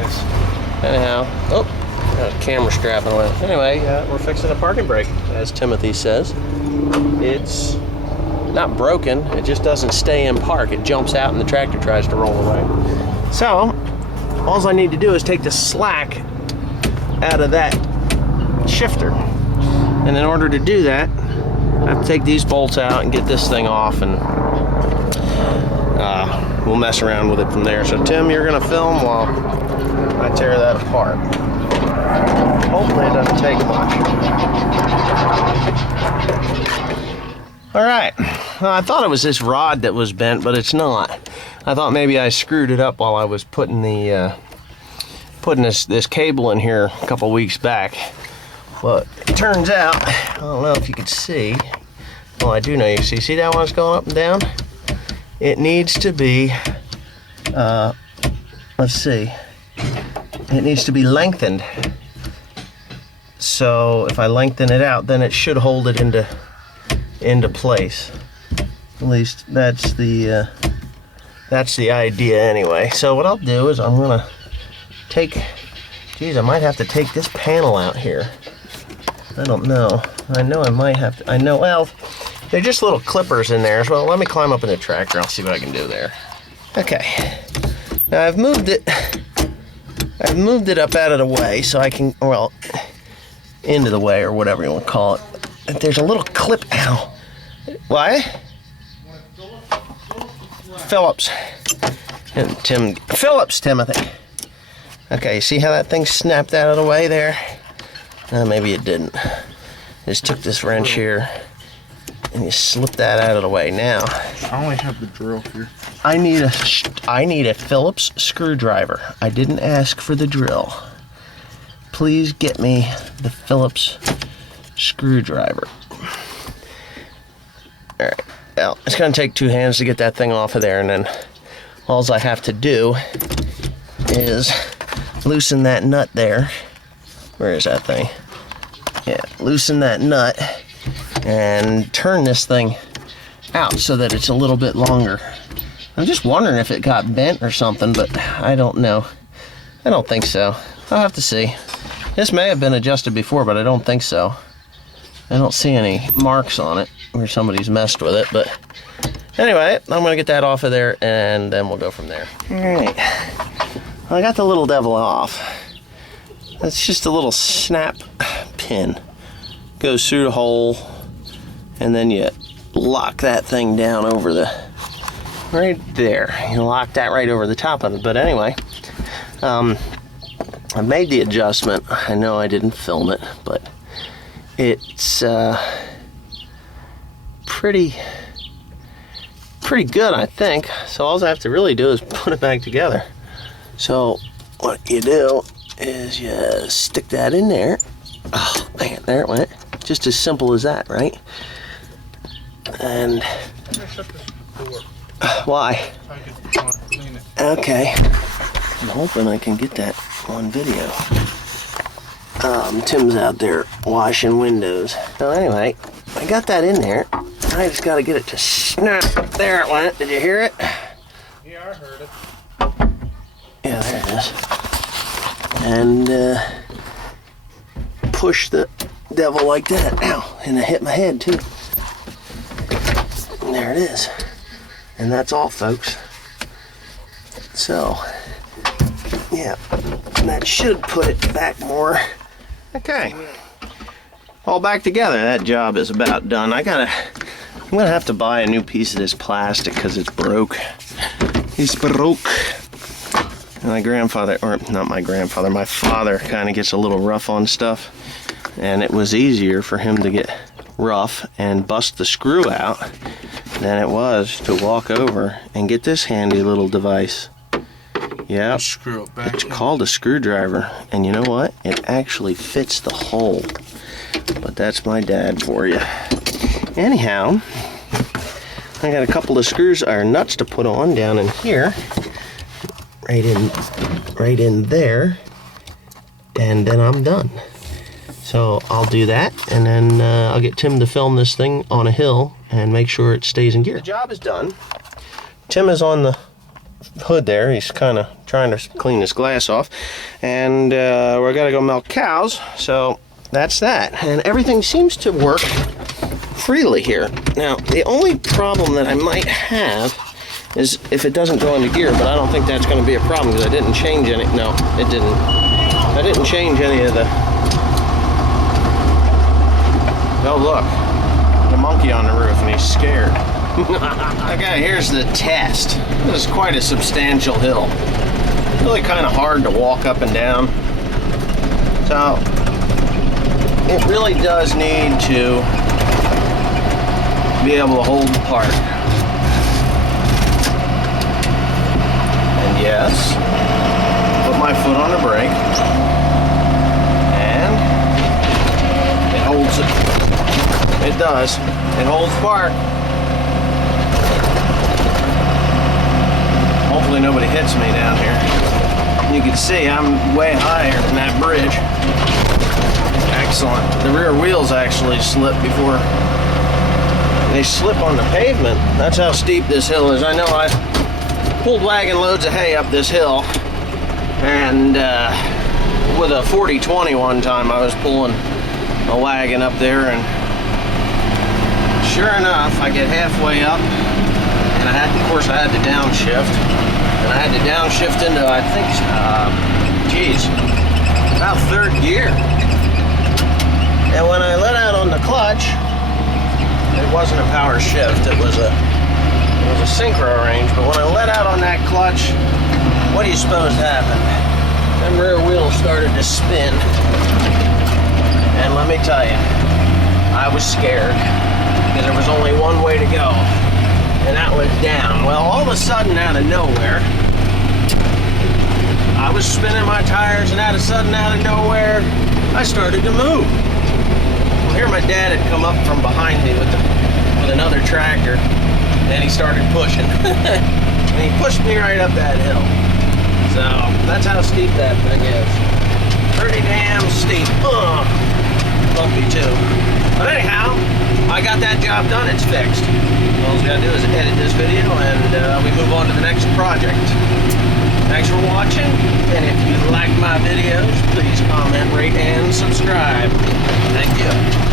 guess. Anyhow, oh, got a camera strap on it. Anyway, we're fixing a parking brake, as Timothy says. It's not broken, it just doesn't stay in park. It jumps out and the tractor tries to roll away. So, all I need to do is take the slack out of that shifter. And in order to do that, I have to take these bolts out and get this thing off, and we'll mess around with it from there. So Tim, you're gonna film while I tear that apart. Hopefully it doesn't take much. All right, I thought it was this rod that was bent, but it's not. I thought maybe I screwed it up while I was putting the this cable in here a couple weeks back. But it turns out, I don't know if you can see. Well, I do know you can see. See that one that's going up and down? It needs to be, let's see. It needs to be lengthened. So if I lengthen it out, then it should hold it into place. At least that's the idea anyway. So what I'll do is I'm gonna take, geez, I might have to take this panel out here. I don't know. I know I might have to. I know, well, they're just little clippers in there. So let me climb up in the tractor. I'll see what I can do there. Okay. Now I've moved it up out of the way so I can, well, into the way or whatever you want to call it. There's a little clip. Ow. Why? Phillips. And Phillips, Timothy. Okay, see how that thing snapped out of the way there? Maybe it didn't. Just took this wrench here and you slip that out of the way. Now I only have the drill here. I need a Phillips screwdriver. I didn't ask for the drill. Please get me the Phillips screwdriver. All right. Well, it's gonna take two hands to get that thing off of there, and then all I have to do is loosen that nut there. Where is that thing? Yeah, loosen that nut and turn this thing out so that it's a little bit longer. I'm just wondering if it got bent or something, but I don't know. I don't think so. I'll have to see. This may have been adjusted before, but I don't think so. I don't see any marks on it where somebody's messed with it, but anyway, I'm gonna get that off of there and then we'll go from there. All right, well, I got the little devil off. That's just a little snap pin. Goes through the hole, and then you lock that thing down over the, right there. You lock that right over the top of it. But anyway, I made the adjustment. I know I didn't film it, but it's pretty good, I think. So all I have to really do is put it back together. So what you do is you stick that in there. Oh man, there it went. Just as simple as that, right? And why? Okay, I'm hoping I can get that on video. Tim's out there washing windows. So anyway, I got that in there. I just got to get it to snap. There it went. Did you hear it? Yeah, I heard it. Yeah, there it is. And push the devil like that. Ow, and it hit my head too. And there it is. And that's all, folks. So, yeah, that should put it back more. Okay, all back together. That job is about done. I'm gonna have to buy a new piece of this plastic because it's broke. It's broke. My grandfather, or not my grandfather, my father kind of gets a little rough on stuff, and it was easier for him to get rough and bust the screw out than it was to walk over and get this handy little device. Yeah, Screw it back. It's called a screwdriver, and you know what? It actually fits the hole. But that's my dad for you. Anyhow, I got a couple of screws or nuts to put on down in here. Right in there, and then I'm done. So I'll do that, and then I'll get Tim to film this thing on a hill and make sure it stays in gear. The job is done. Tim is on the hood there. He's kind of trying to clean his glass off. And we're going to go milk cows. So that's that. And everything seems to work freely here. Now, the only problem that I might have is if it doesn't go into gear, but I don't think that's going to be a problem because I didn't change any. No, it didn't. I didn't change any of the... Oh, look. The monkey on the roof, and he's scared. Okay, here's the test. This is quite a substantial hill. Really kind of hard to walk up and down. So, it really does need to be able to hold the park. And yes, put my foot on the brake. And it holds it. It does. It holds park. Hopefully nobody hits me down here. You can see I'm way higher than that bridge. Excellent. The rear wheels actually slip before they slip on the pavement. That's how steep this hill is. I know I pulled wagon loads of hay up this hill, and with a 40-20 one time I was pulling a wagon up there, and sure enough, I get halfway up, and I had to downshift, and I had to downshift into, I think, about third gear. And when I let out on the clutch, it wasn't a power shift, it was a synchro range, but when I let out on that clutch, what do you suppose happened? Them rear wheels started to spin, and let me tell you, I was scared. Because there was only one way to go, and that was down. Well, all of a sudden, out of nowhere, I was spinning my tires, and out of nowhere, I started to move. Well, here my dad had come up from behind me with another tractor, and he started pushing. And he pushed me right up that hill. So, that's how steep that thing is. Pretty damn steep. Bumpy too. But anyhow, I got that job done, it's fixed. All I gotta do is edit this video and we move on to the next project. Thanks for watching, and if you like my videos, please comment, rate, and subscribe. Thank you.